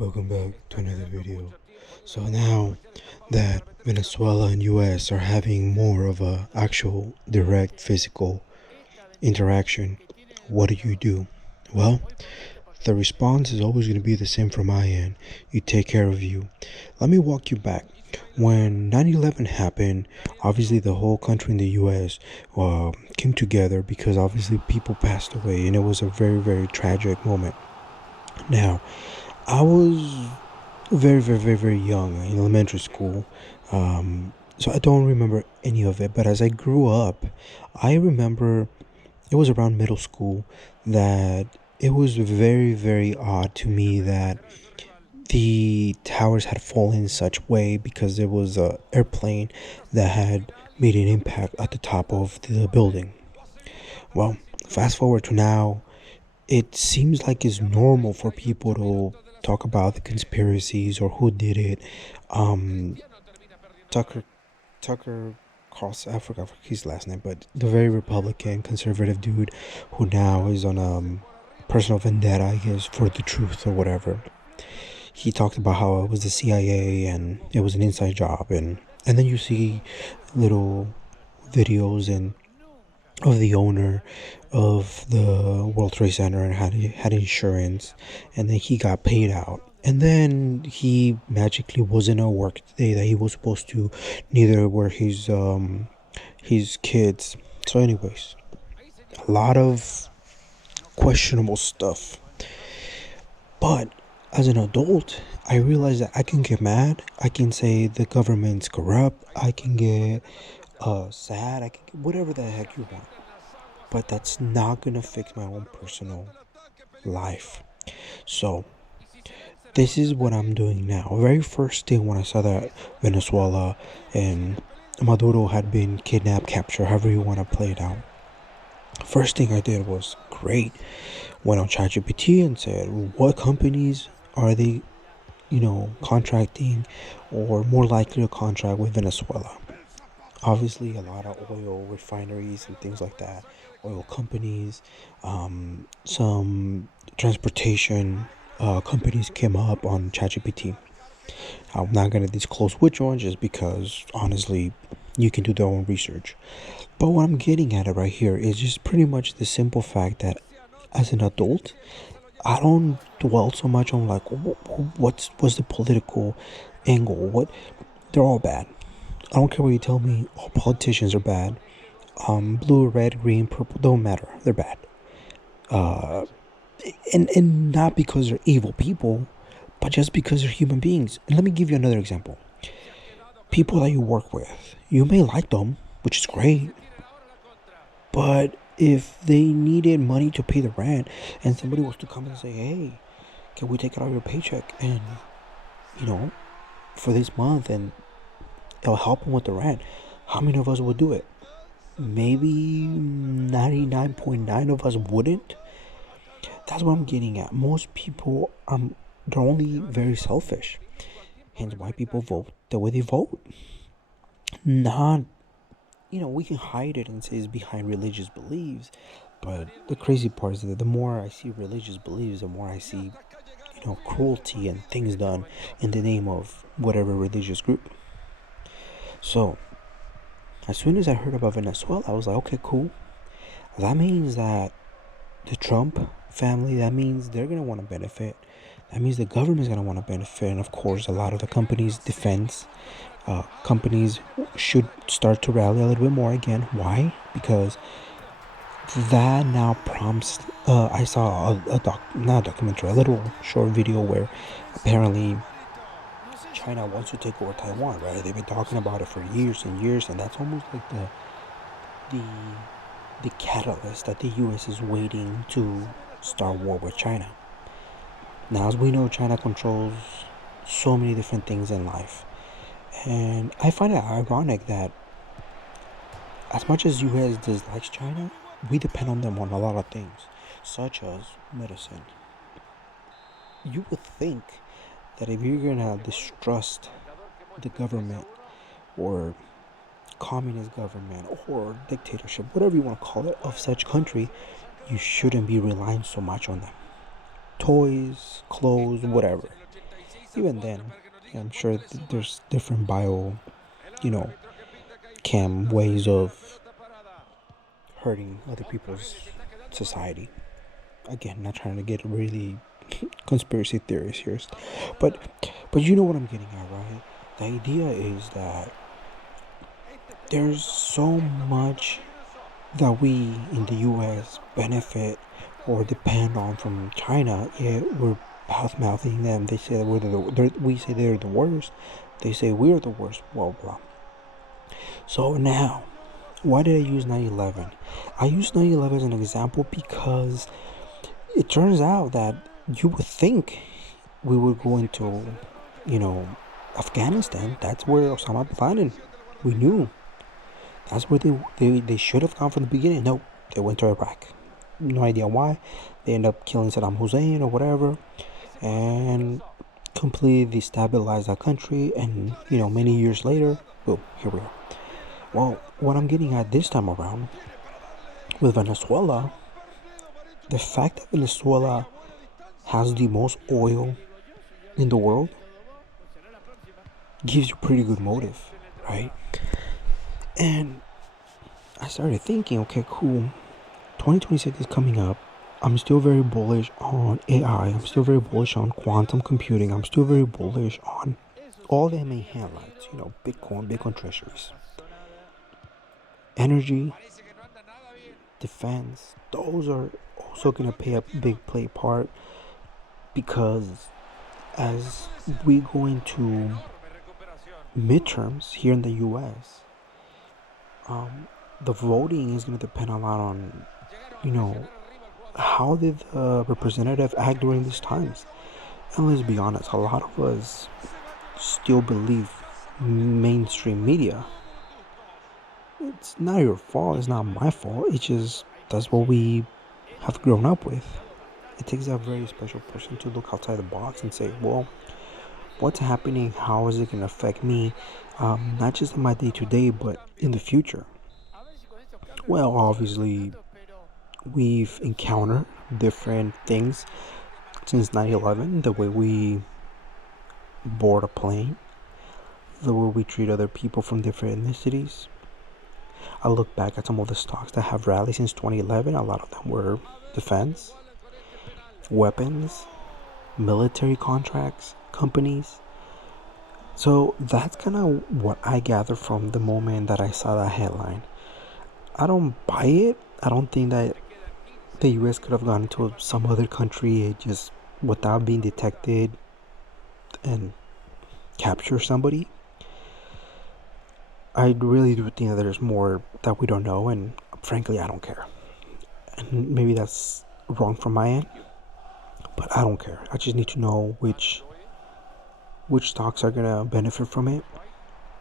Welcome back to another video. So now that Venezuela and US are having more of a actual direct physical interaction, what do? Well, the response is always going to be the same from my end. You take care of you. Let me walk you back. When 9/11 happened, obviously the whole country in the US came together because obviously people passed away and it was a very, very tragic moment. Now, I was very young in elementary school, so I don't remember any of it. But as I grew up, I remember it was around middle school that it was very odd to me that the towers had fallen in such way because there was a airplane that had made an impact at the top of the building. Well, fast forward to now, it seems like it's normal for people to talk about the conspiracies or who did it. Um, Tucker Tucker Carlson, I forgot his last name, but the very Republican conservative dude who now is on personal vendetta, I guess, for the truth or whatever. He talked about how it was the CIA and it was an inside job, and then you see little videos and of the owner of the World Trade Center and had insurance, and then he got paid out. And then he magically wasn't at work the day that he was supposed to. Neither were his kids. So, anyways, a lot of questionable stuff. But as an adult, I realized that I can get mad. I can say the government's corrupt. I can get sad. I can get whatever the heck you want. But that's not gonna fix my own personal life. So this is what I'm doing now. Very first thing when I saw that Venezuela and Maduro had been kidnapped, captured, however you want to play it out. First thing I did was great. Went on ChatGPT and said, what companies are they, contracting or more likely to contract with Venezuela? Obviously, a lot of oil refineries and things like that, oil companies, some transportation companies came up on ChatGPT. I'm not going to disclose which one just because, honestly, you can do their own research. But what I'm getting at it right here is just pretty much the simple fact that as an adult, I don't dwell so much on like what's the political angle. What they're all bad. I don't care what you tell me. All politicians are bad. Blue, red, green, purple, don't matter. They're bad. And not because they're evil people, but just because they're human beings. And let me give you another example. People that you work with, you may like them, which is great, but if they needed money to pay the rent and somebody was to come and say, hey, can we take it out of your paycheck and, for this month, and it'll help them with the rent, how many of us would do it? Maybe 99.9 of us wouldn't. That's what I'm getting at. Most people they're only very selfish. Hence why people vote the way they vote. Not, we can hide it and say it's behind religious beliefs, but the crazy part is that the more I see religious beliefs, the more I see, cruelty and things done in the name of whatever religious group. So, as soon as I heard about Venezuela, I was like, okay, cool. That means that the Trump family, that means they're going to want to benefit. That means the government's going to want to benefit. And of course, a lot of the companies' defense companies should start to rally a little bit more again. Why? Because that now prompts. I saw not a documentary, a little short video where apparently China wants to take over Taiwan. Right? They've been talking about it for years and years, and that's almost like the the catalyst that the U.S. is waiting to start war with China. Now, as we know, China controls so many different things in life, and I find it ironic that as much as U.S. dislikes China, we depend on them on a lot of things, such as medicine. You would think that if you're gonna distrust the government or communist government or dictatorship, whatever you want to call it, of such country, you shouldn't be relying so much on them. Toys, clothes, whatever. Even then, I'm sure there's different you know, cam ways of hurting other people's society. Again, not trying to get really conspiracy theories here, but you know what I'm getting at, right? The idea is that there's so much that we in the U.S. benefit or depend on from China. Yet we're mouthing them. They say that we say they're the worst. They say we're the worst. Blah blah. So now, why did I use 9/11? I used 9/11 as an example because it turns out that you would think we would go into, you know, Afghanistan. That's where Osama bin Laden. We knew that's where they should have gone from the beginning. No, they went to Iraq. No idea why. They end up killing Saddam Hussein or whatever, and completely destabilized that country. And many years later, boom, here we are. Well, what I'm getting at this time around with Venezuela, the fact that Venezuela has the most oil in the world gives you pretty good motive, right? And I started thinking, okay, cool. 2026 is coming up. I'm still very bullish on AI. I'm still very bullish on quantum computing. I'm still very bullish on all the main highlights, Bitcoin treasuries, energy, defense. Those are also going to play a big part because as we go into midterms here in the U.S., the voting is going to depend a lot on, how did the representative act during these times? And let's be honest, a lot of us still believe mainstream media. It's not your fault. It's not my fault. It's just that's what we have grown up with. It takes a very special person to look outside the box and say, well, what's happening? How is it going to affect me? Not just in my day-to-day, but in the future. Well, obviously, we've encountered different things since 9/11. The way we board a plane, the way we treat other people from different ethnicities. I look back at some of the stocks that have rallied since 2011. A lot of them were defense, weapons, military contracts, companies. So that's kind of what I gather from the moment that I saw that headline. I don't buy it. I don't think that the US could have gone to some other country just without being detected and capture somebody. I really do think that there's more that we don't know, and frankly, I don't care. And maybe that's wrong from my end, but I don't care. I just need to know which stocks are gonna benefit from it,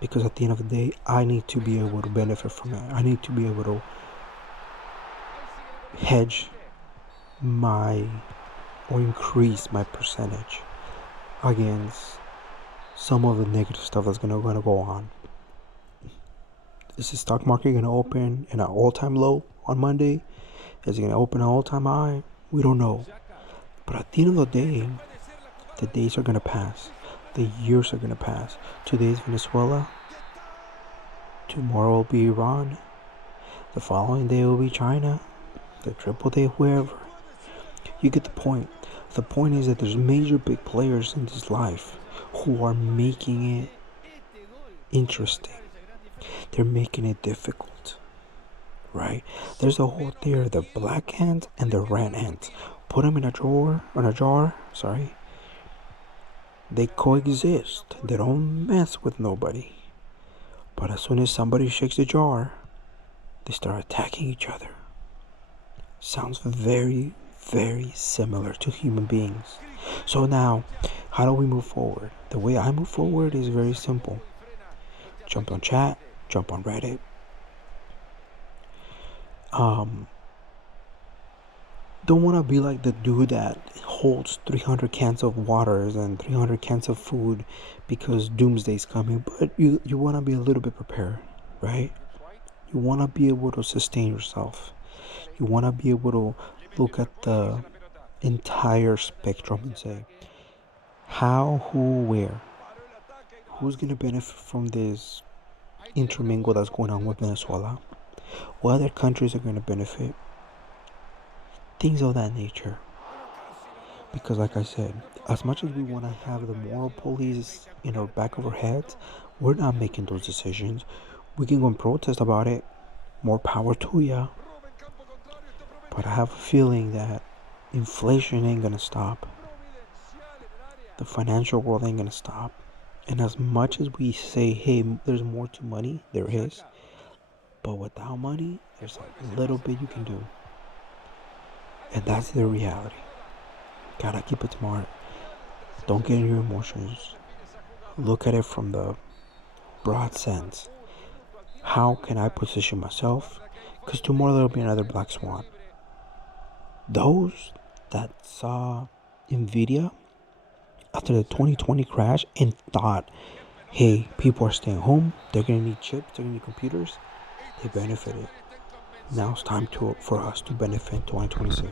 because at the end of the day, I need to be able to benefit from it. I need to be able to hedge or increase my percentage against some of the negative stuff that's gonna go on. Is the stock market gonna open in an all-time low on Monday? Is it gonna open an all-time high? We don't know. But at the end of the day, the days are gonna pass. The years are gonna pass. Today is Venezuela. Tomorrow will be Iran. The following day will be China. The triple day, whoever. You get the point. The point is that there's major big players in this life who are making it interesting. They're making it difficult, right? There's a whole theory: the black ant and the red ant. Put them in a jar. They coexist. They don't mess with nobody. But as soon as somebody shakes the jar, they start attacking each other. Sounds very, very similar to human beings. So now, how do we move forward? The way I move forward is very simple. Jump on chat, jump on Reddit. Don't want to be like the dude that holds 300 cans of waters and 300 cans of food because doomsday's coming, but you want to be a little bit prepared, right? You want to be able to sustain yourself. You want to be able to look at the entire spectrum and say, How, who, where? Who's going to benefit from this intermingle that's going on with Venezuela? What other countries are going to benefit? Things of that nature. Because like I said, as much as we want to have the moral police in our back of our heads, we're not making those decisions. We can go and protest about it. More power to ya. But I have a feeling that inflation ain't gonna stop. The financial world ain't gonna stop. And as much as we say, hey, there's more to money, there is. But without money, there's a little bit you can do. And that's the reality. Gotta keep it smart. Don't get in your emotions. Look at it from the broad sense. How can I position myself? Because tomorrow there'll be another black swan. Those that saw Nvidia after the 2020 crash and thought, hey, people are staying home, they're gonna need chips, they're gonna need computers, they benefited. Now it's time for us to benefit in 2026.